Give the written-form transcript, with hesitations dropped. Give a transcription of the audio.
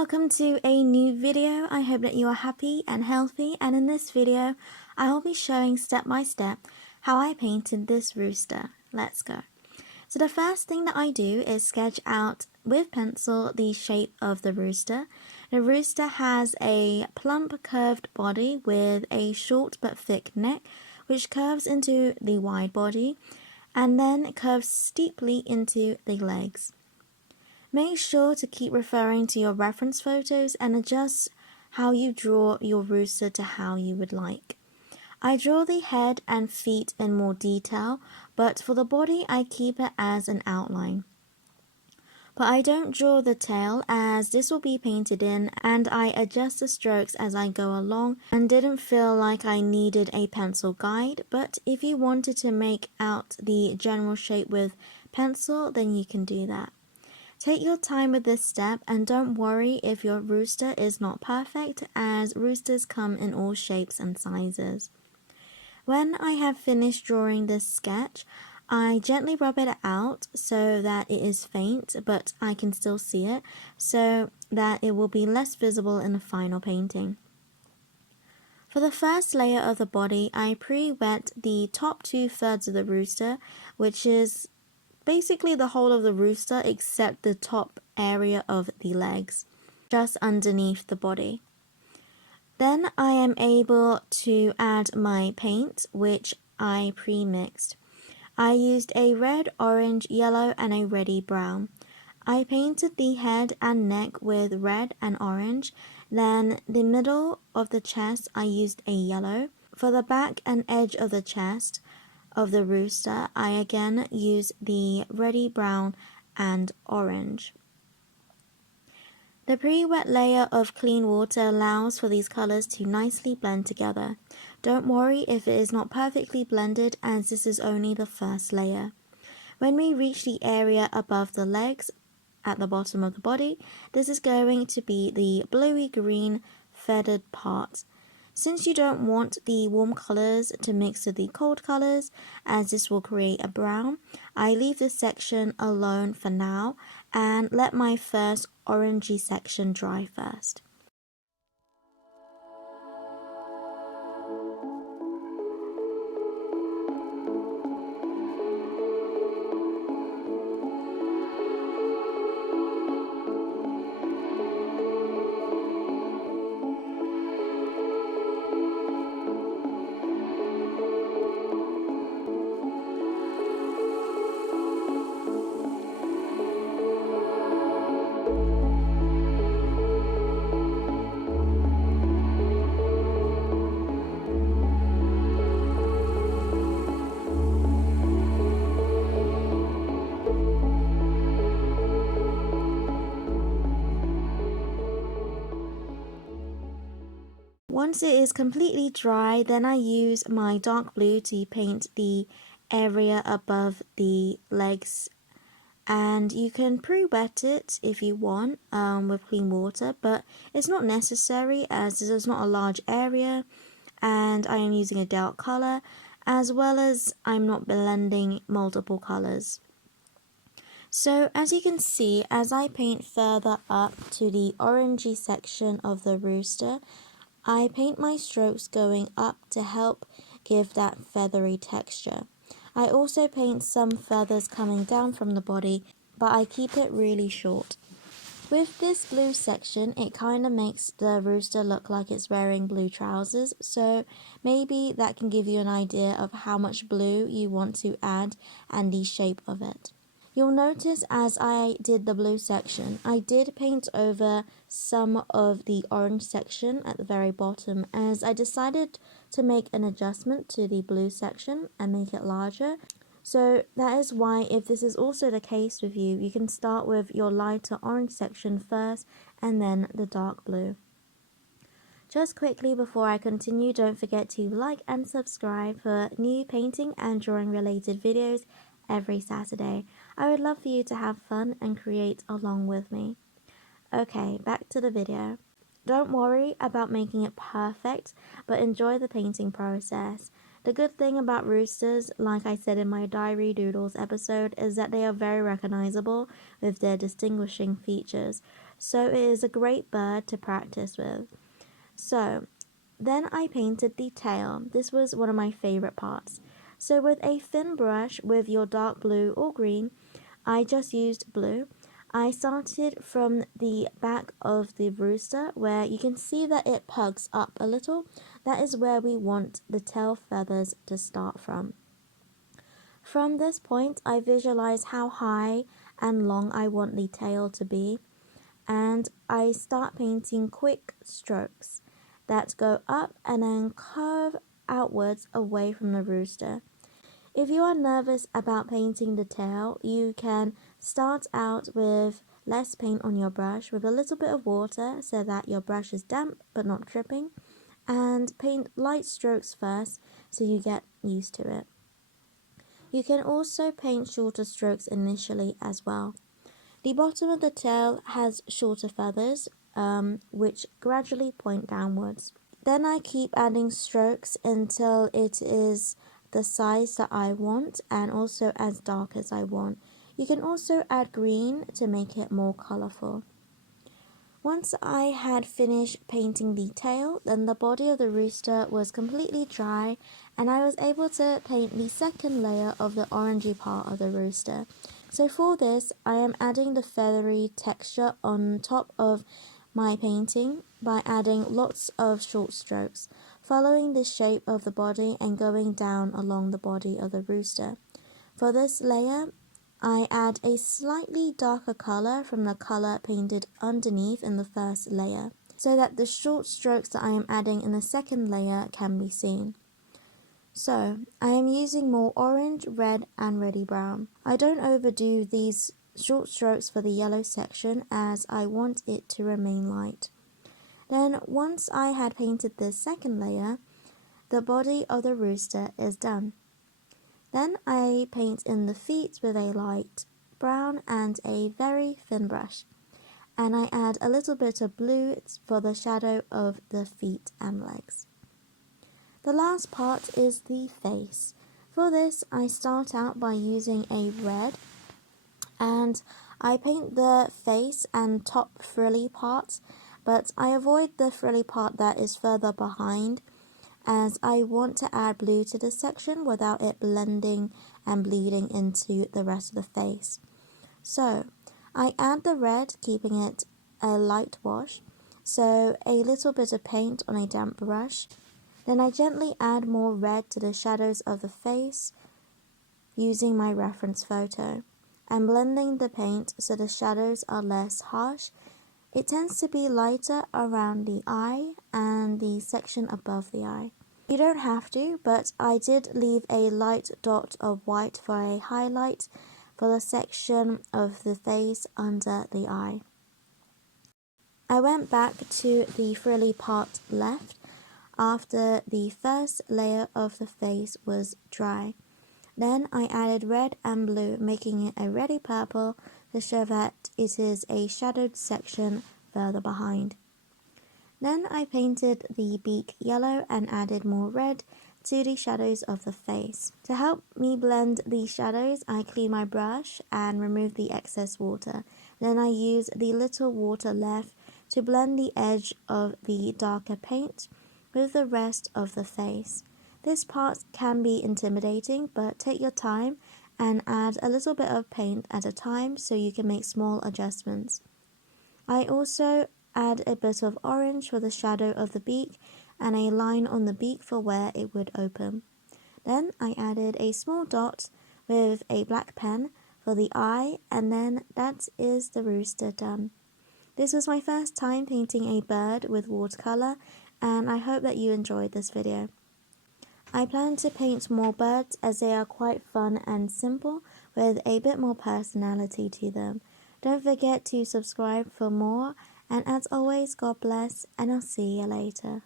welcome to a new video. I hope that you are happy and healthy, and in this video I will be showing step by step how I painted this rooster. Let's go. So the first thing that I do is sketch out with pencil the shape of the rooster. The rooster has a plump curved body with a short but thick neck which curves into the wide body and then curves steeply into the legs. Make sure to keep referring to your reference photos and adjust how you draw your rooster to how you would like. I draw the head and feet in more detail, but for the body I keep it as an outline. But I don't draw the tail as this will be painted in, and I adjust the strokes as I go along and didn't feel like I needed a pencil guide, but if you wanted to make out the general shape with pencil, then you can do that. Take your time with this step and don't worry if your rooster is not perfect, as roosters come in all shapes and sizes. When I have finished drawing this sketch, I gently rub it out so that it is faint but I can still see it, so that it will be less visible in the final painting. For the first layer of the body, I pre-wet the top 2/3 of the rooster, which is basically the whole of the rooster except the top area of the legs, just underneath the body. Then I am able to add my paint, which I pre-mixed. I used a red, orange, yellow and a reddy brown. I painted the head and neck with red and orange, then the middle of the chest I used a yellow. For the back and edge of the chest of the rooster, I again use the reddy brown and orange. The pre-wet layer of clean water allows for these colors to nicely blend together. Don't worry if it is not perfectly blended, as this is only the first layer. When we reach the area above the legs at the bottom of the body, this is going to be the bluey green feathered part. Since you don't want the warm colors to mix with the cold colors, as this will create a brown, I leave this section alone for now and let my first orangey section dry first. Once it is completely dry, then I use my dark blue to paint the area above the legs, and you can pre-wet it if you want with clean water, but it's not necessary as this is not a large area and I am using a dark color, as well as I'm not blending multiple colors. So as you can see, as I paint further up to the orangey section of the rooster, I paint my strokes going up to help give that feathery texture. I also paint some feathers coming down from the body, but I keep it really short. With this blue section, it kind of makes the rooster look like it's wearing blue trousers, so maybe that can give you an idea of how much blue you want to add and the shape of it. You'll notice as I did the blue section, I did paint over some of the orange section at the very bottom, as I decided to make an adjustment to the blue section and make it larger. So that is why, if this is also the case with you, you can start with your lighter orange section first and then the dark blue. Just quickly before I continue, don't forget to like and subscribe for new painting and drawing related videos every Saturday. I would love for you to have fun and create along with me. Okay, back to the video. Don't worry about making it perfect, but enjoy the painting process. The good thing about roosters, like I said in my Diary Doodles episode, is that they are very recognizable with their distinguishing features. so it is a great bird to practice with. So then I painted the tail. This was one of my favorite parts. So with a thin brush with your dark blue or green, I just used blue. I started from the back of the rooster where you can see that it pugs up a little. That is where we want the tail feathers to start from. From this point, I visualize how high and long I want the tail to be, and I start painting quick strokes that go up and then curve outwards away from the rooster. If you are nervous about painting the tail, you can start out with less paint on your brush with a little bit of water so that your brush is damp but not dripping, and paint light strokes first so you get used to it. You can also paint shorter strokes initially as well. The bottom of the tail has shorter feathers, which gradually point downwards. Then I keep adding strokes until it is the size that I want and also as dark as I want. You can also add green to make it more colourful. Once I had finished painting the tail, then the body of the rooster was completely dry and I was able to paint the second layer of the orangey part of the rooster. So for this, I am adding the feathery texture on top of my painting by adding lots of short strokes, following the shape of the body and going down along the body of the rooster. For this layer, I add a slightly darker color from the color painted underneath in the first layer, so that the short strokes that I am adding in the second layer can be seen. So, I am using more orange, red and reddy brown. I don't overdo these short strokes for the yellow section as I want it to remain light. Then once I had painted this second layer, the body of the rooster is done. Then I paint in the feet with a light brown and a very thin brush. And I add a little bit of blue for the shadow of the feet and legs. The last part is the face. For this, I start out by using a red and I paint the face and top frilly parts, but I avoid the frilly part that is further behind as I want to add blue to this section without it blending and bleeding into the rest of the face. So I add the red, keeping it a light wash, so a little bit of paint on a damp brush. Then I gently add more red to the shadows of the face using my reference photo and blending the paint so the shadows are less harsh. It tends to be lighter around the eye and the section above the eye. You don't have to, but I did leave a light dot of white for a highlight for the section of the face under the eye. I went back to the frilly part left after the first layer of the face was dry. Then I added red and blue, making it a reddy purple to show that it is a shadowed section further behind. Then I painted the beak yellow and added more red to the shadows of the face. To help me blend the shadows, I clean my brush and remove the excess water. Then I use the little water left to blend the edge of the darker paint with the rest of the face. This part can be intimidating, but take your time and add a little bit of paint at a time so you can make small adjustments. I also add a bit of orange for the shadow of the beak and a line on the beak for where it would open. Then I added a small dot with a black pen for the eye, and then that is the rooster done. This was my first time painting a bird with watercolor, and I hope that you enjoyed this video. I plan to paint more birds as they are quite fun and simple with a bit more personality to them. Don't forget to subscribe for more, and as always, God bless, and I'll see you later.